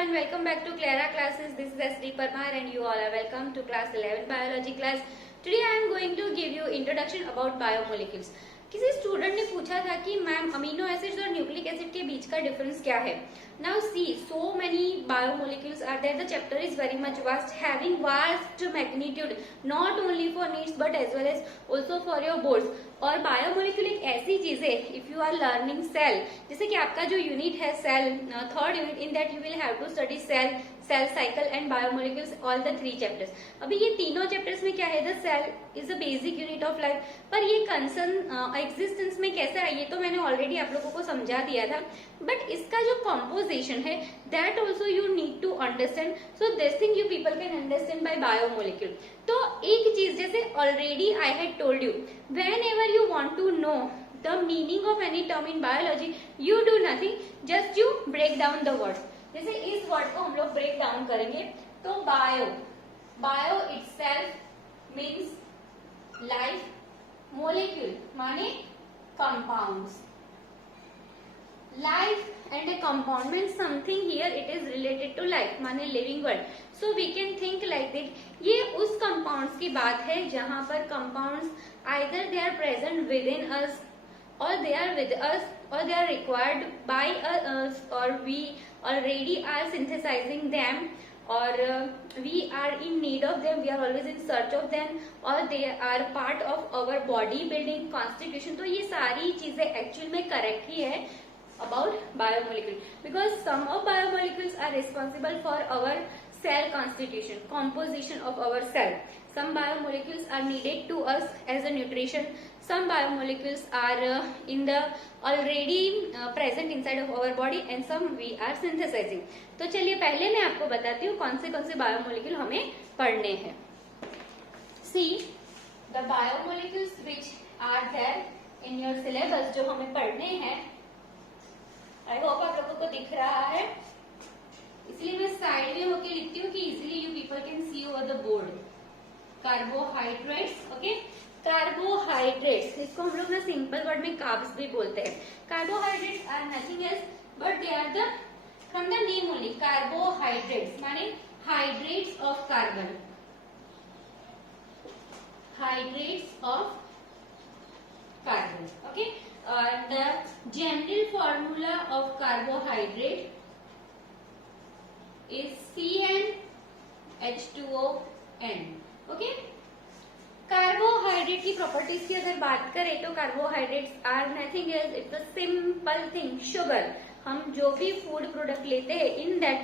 everyone, welcome back to Clara classes. This is SD Parmar and you all are welcome to class 11 biology class. Today I am going to give you introduction about biomolecules. किसी student ने पूछा था कि ma'am amino acids और nucleic acid के बीच का difference क्या है. Now see so many biomolecules are there. The chapter is very much vast, having vast magnitude not only for NEETs but as well as also for your boards. और biomolecule एक ऐसी चीज है, if you are learning cell, जैसे कि आपका जो unit है cell, third unit, in that you will have to study cell, cell cycle and biomolecules, all the 3 chapters. अभी ये तीनों चैप्टर्स में क्या है, the cell is the basic unit of life. पर ये कंसर्न एग्जिस्टेंस में कैसा है ये तो मैंने ऑलरेडी आप लोगों को समझा दिया था, बट इसका जो कॉम्पोजिशन है that also you need to understand. So this thing you people can understand by biomolecule. तो एक चीज जैसे already I had told you, whenever you want to know the meaning of any term in biology, you do nothing, just you break down the word. जैसे इस word को हम लोग break down करेंगे तो bio, bio itself means life, molecule माने compounds. Life and a compound means something here it is related to life माने living world. So we can think like that. ये उस कंपाउंड्स की बात है जहां पर compounds either they are present with in us or they are with us or they are required by us or we already are synthesizing them or we are in need of them, we are always in search of them or they are part of our body building constitution. तो ये सारी चीजें actual में correct ही है about biomolecule because some of biomolecules are responsible for our cell constitution, composition of our cell. Some biomolecules are needed to us as a nutrition. Some biomolecules are in the already present inside of our body and some we are synthesizing. तो चलिए पहले मैं आपको बताती हूँ कौन से biomolecule हमें पढ़ने हैं. See the biomolecules which are there in your syllabus जो हमें पढ़ने हैं. आई होप आप लोगों को दिख रहा है, इसलिए मैं साइड में होके लिखती हूँ कि easily you people can see over the board. Carbohydrates, okay, carbohydrates, इसको हम लोग ना सिंपल वर्ड में कार्ब्स भी बोलते हैं. Carbohydrates are nothing else but they are the from the name only. Carbohydrates माने hydrates of carbon, hydrates of carbon, okay. The general formula of carbohydrate is CnH2ON. Okay? Carbohydrate की properties की अगर बात करें तो carbohydrates are nothing else, it's a simple thing. Sugar, हम जो भी फूड प्रोडक्ट लेते हैं इन दैट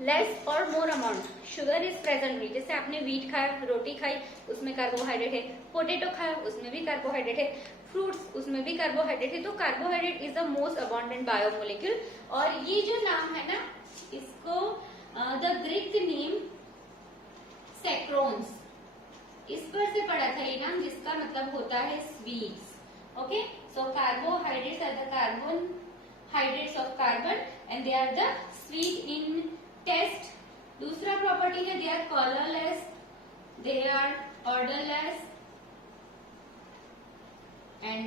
लेस और more amount sugar is present. जैसे आपने व्हीट खाया, रोटी खाई, उसमें कार्बोहाइड्रेट है. पोटेटो खाया, उसमें भी कार्बोहाइड्रेट है. फ्रूट्स, उसमें भी कार्बोहाइड्रेट है. तो carbohydrate is the most abundant biomolecule. और ये जो नाम है ना, इसको द ग्रीक नेम सैक्रोन्स, इस पर से पढ़ा था ये नाम, जिसका मतलब होता है sweets. Okay, so carbohydrates are the carbohydrates of carbon and they are the sweet in taste. दूसरा प्रॉपर्टी है they are colourless, they are odourless and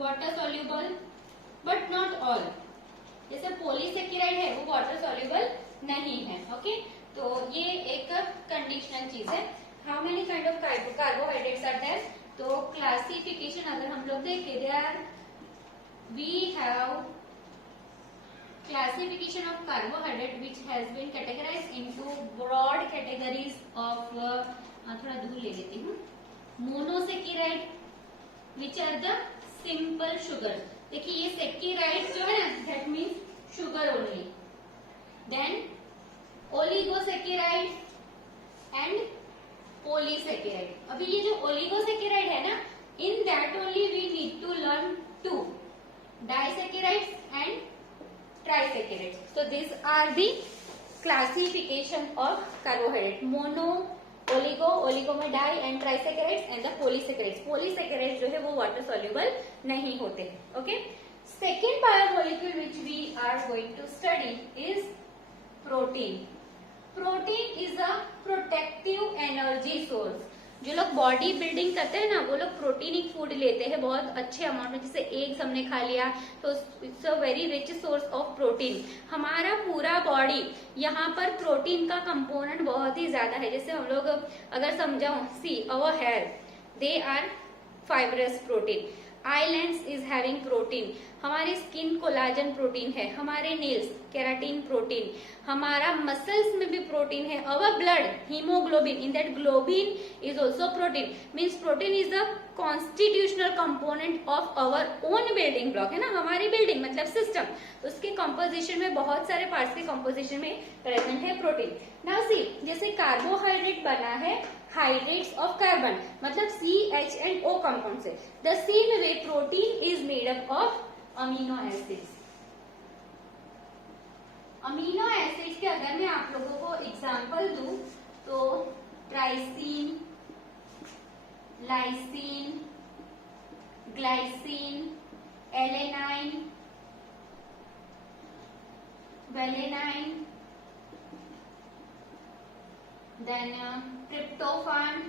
water soluble but not all. जैसे पॉलीसेकेराइड है वो वाटर सॉल्युबल नहीं है. Okay, तो ये एक कंडीशनल चीज है. How many kind of carbohydrates are there? तो क्लासिफिकेशन अगर हम लोग देखें, they are we have classification of carbohydrate which has been categorized into broad categories of थोड़ा दूर ले लेती हूँ. Monosaccharide which are the simple sugar. देखिए ये सेकेराइड जो है ना, that means sugar only. Then oligosaccharide and polysaccharide. अभी ये जो ओलिगोसेकेराइड है ना, in that only we need to learn 2 disaccharides and trisaccharides. So these are the classification of carbohydrate. Mono, oligo, oligo में di and trisaccharides and the polysaccharides. Polysaccharides जो है वो water soluble नहीं होते. Okay, second biomolecule which we are going to study is protein. Protein is a protective energy source. जो लोग body building करते हैं ना, वो लोग प्रोटीनिक फूड लेते हैं बहुत अच्छे अमाउंट में, जैसे एग्स हमने खा लिया तो it's a very rich source of protein. हमारा पूरा बॉडी यहाँ पर प्रोटीन का कंपोनेंट बहुत ही ज्यादा है। जैसे हम लोग अगर समझाऊं, see our hair they are fibrous protein, islands is having protein, हमारी स्किन कोलाजन प्रोटीन है, हमारे नेल्स केराटिन प्रोटीन, हमारा मसल्स में भी प्रोटीन है, our blood hemoglobin, in that globin is also protein, means protein is the constitutional component of our own building block, है ना, हमारी बिल्डिंग मतलब सिस्टम, उसके कंपोजिशन में बहुत सारे पार्ट्स के कंपोजिशन में प्रेजेंट है प्रोटीन। नाउ सी, जैसे कार्बोहाइड्रेट बना है हाइड्रेट्स ऑफ कार्बन, मतलब CH&O कंपाउंड से, the same way protein is made up of amino acids. Amino acids के अगर मैं आप लोगों को एग्जांपल दूं तो tricine, lysine, glycine, alanine, valine, then tryptophan,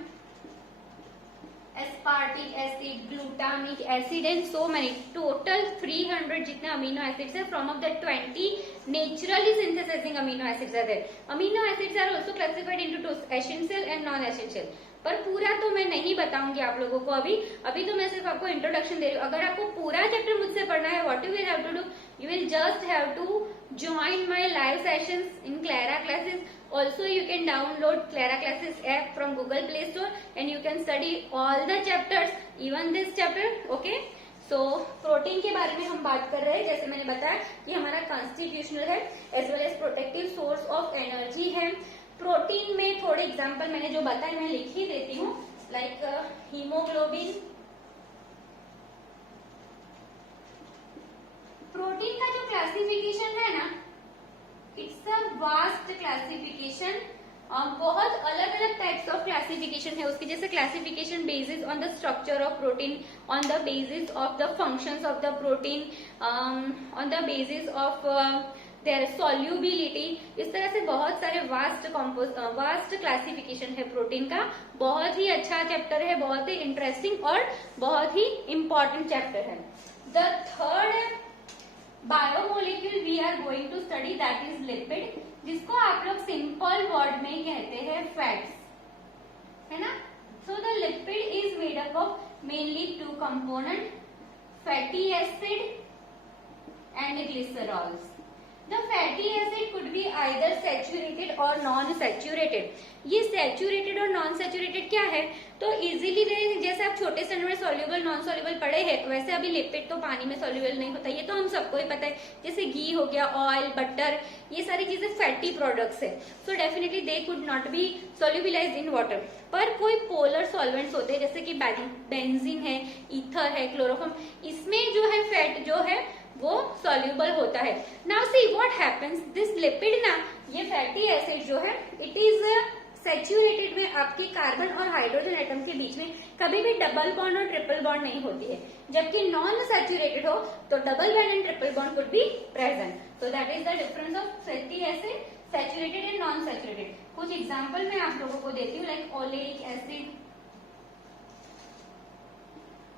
aspartic acid, glutamic acid and so many, total 300 जितने अमीनो एसिड्स है। From of that 20 naturally synthesizing amino acids are there. Amino acids are also classified into two, essential and non essential. पर पूरा तो मैं नहीं बताऊंगी आप लोगों को अभी तो मैं सिर्फ आपको इंट्रोडक्शन दे रही हूँ। अगर आपको पूरा चैप्टर मुझसे पढ़ना है, what you will have to do, you will just have to join my live sessions in Clara classes. Also you can download Clara classes app from Google Play Store and you can study all the chapters, even this chapter. Okay, so protein के बारे में हम बात कर रहे हैं। जैसे मैंने बताया कि हमारा कॉन्स्टिट्यूशनल है as well as protective source of energy है। प्रोटीन में थोड़े एग्जाम्पल मैंने जो बताया मैं लिख ही देती हूँ, लाइक हीमोग्लोबिन। प्रोटीन का जो क्लासिफिकेशन है ना, इट्स अ वास्ट क्लासिफिकेशन। बहुत अलग अलग टाइप्स ऑफ क्लासिफिकेशन है उसकी। जैसे classification basis on the structure of protein, on the basis of the functions of the protein, on the basis of their solubility. इस तरह से बहुत सारे वास्ट क्लासिफिकेशन है प्रोटीन का। बहुत ही अच्छा चैप्टर है, बहुत ही इंटरेस्टिंग और बहुत ही इंपॉर्टेंट चैप्टर है। The third biomolecule we are going to study that is lipid, जिसको आप लोग सिंपल वर्ड में कहते हैं फैट्स, है ना। So the lipid is made up of mainly two component, fatty acid and glycerols. The fatty acid could be either saturated or non-saturated. ये saturated और नॉन सैचुरेटेड क्या है, तो इजीली जैसे आप छोटे स्टैंडर्ड में सॉल्युबल नॉन सॉल्युबल पढ़े हैं, वैसे अभी लिपिड तो पानी में सॉल्युबल नहीं होता, ये तो हम सबको ही पता है। जैसे घी हो गया, ऑयल, बटर, ये सारी चीजें फैटी प्रोडक्ट्स है, so definitely they could not be solubilized in water. पर कोई पोलर सॉल्वेंट्स होते हैं जैसे कि बेंजीन है, ईथर है, क्लोरोफॉर्म, इसमें जो है फैट जो है वो सॉल्युबल होता है। Now see what happens, this lipid ना, ये फैटी एसिड जो है इट इज सैचुरेटेड में आपके कार्बन और हाइड्रोजन एटम के बीच में कभी भी डबल बॉन्ड और ट्रिपल बॉन्ड नहीं होती है। जबकि नॉन सैचुरेटेड हो तो double bond and triple bond could be present. So that is the difference of fatty acid, saturated and non saturated. कुछ एग्जाम्पल मैं आप लोगों को देती हूँ, like oleic acid,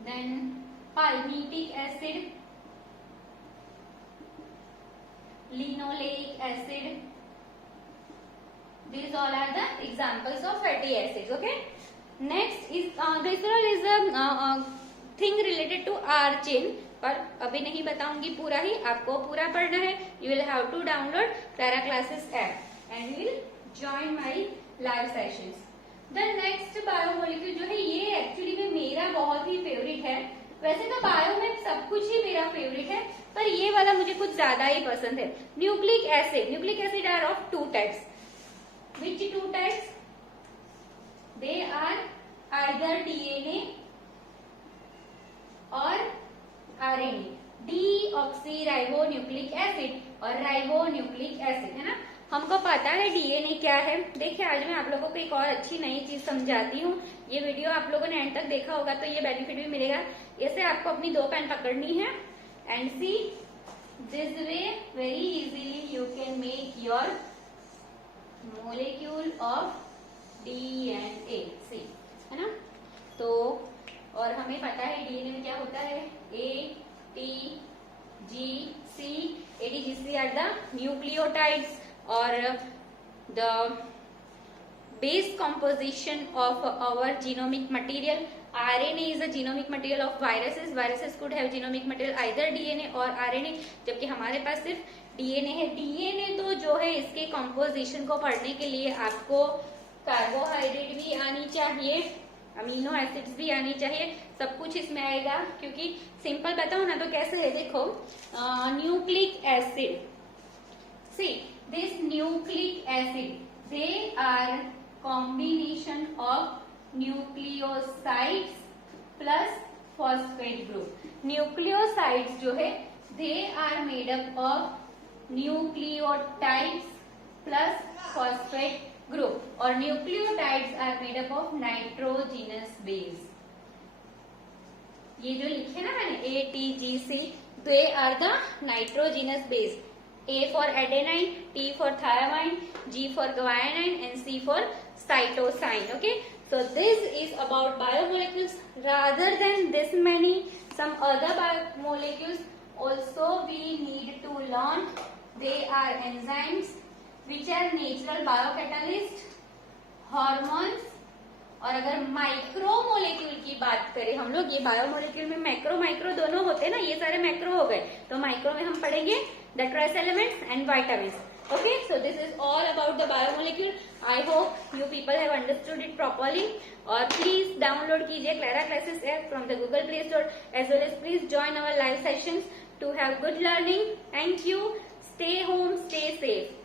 then palmitic acid, linoleic acid. These all are the examples of fatty acids. Okay. Next is glycerol is a thing related to R chain, पर अभी नहीं बताऊंगी पूरा ही, आपको पूरा पढ़ना है। You will have to download Clara Classes app and you will join my live sessions. The next biomolecule जो है ये एक्चुअली में मेरा बहुत ही फेवरेट है। वैसे तो बायो में सब कुछ ही मेरा फेवरेट है, पर ये वाला मुझे कुछ ज्यादा ही पसंद है। Nucleic acid. Nucleic acid are of two types. Which two types? They are either DNA और RNA. Deoxy ribo nucleic acid और राइबो न्यूक्लिक एसिड, है ना। हमको पता है डीएनए क्या है। देखिए आज मैं आप लोगों को एक और अच्छी नई चीज समझाती हूँ। ये वीडियो आप लोगों ने एंड तक देखा होगा तो ये बेनिफिट भी मिलेगा। ऐसे आपको अपनी दो पेन पकड़नी है and see this way very easily you can make your molecule of DNA. See है ना। तो और हमें पता है डीएनए में क्या होता है, A T G C, A T G C are the nucleotides और the base composition of our genomic material. RNA is a genomic material of viruses. Viruses could have genomic material either DNA or RNA, जबकि हमारे पास सिर्फ DNA है। DNA तो जो है इसके composition को पढ़ने के लिए आपको कार्बोहाइड्रेट भी आनी चाहिए, अमीनो एसिड्स भी आनी चाहिए, सब कुछ इसमें आएगा। क्योंकि सिंपल बताओ ना तो कैसे है, देखो nucleic acid, see this nucleic acid, they are combination of nucleosides plus phosphate group. Nucleosides जो है they are made up of nucleotides plus phosphate group और nucleotides are made up of nitrogenous base. ये जो लिखे ना मैंने ATGC, they are the nitrogenous base. A for adenine, T for thymine, G for guanine and C for cytosine. Okay, so this is about biomolecules. Rather than this many, some other biomolecules also we need to learn. They are enzymes which are natural biocatalysts, hormones, और अगर माइक्रोमोलेक्यूल की बात करें हम लोग, ये biomolecule में macro micro दोनों होते हैं ना, ये सारे मैक्रो हो गए, तो माइक्रो में हम पढ़ेंगे the trace elements and vitamins. Okay, so this is all about the biomolecule. I hope you people have understood it properly. और प्लीज डाउनलोड कीजिए Clara classes app from the Google Play Store, as well as please join our live sessions to have good learning. Thank you, stay home, stay safe.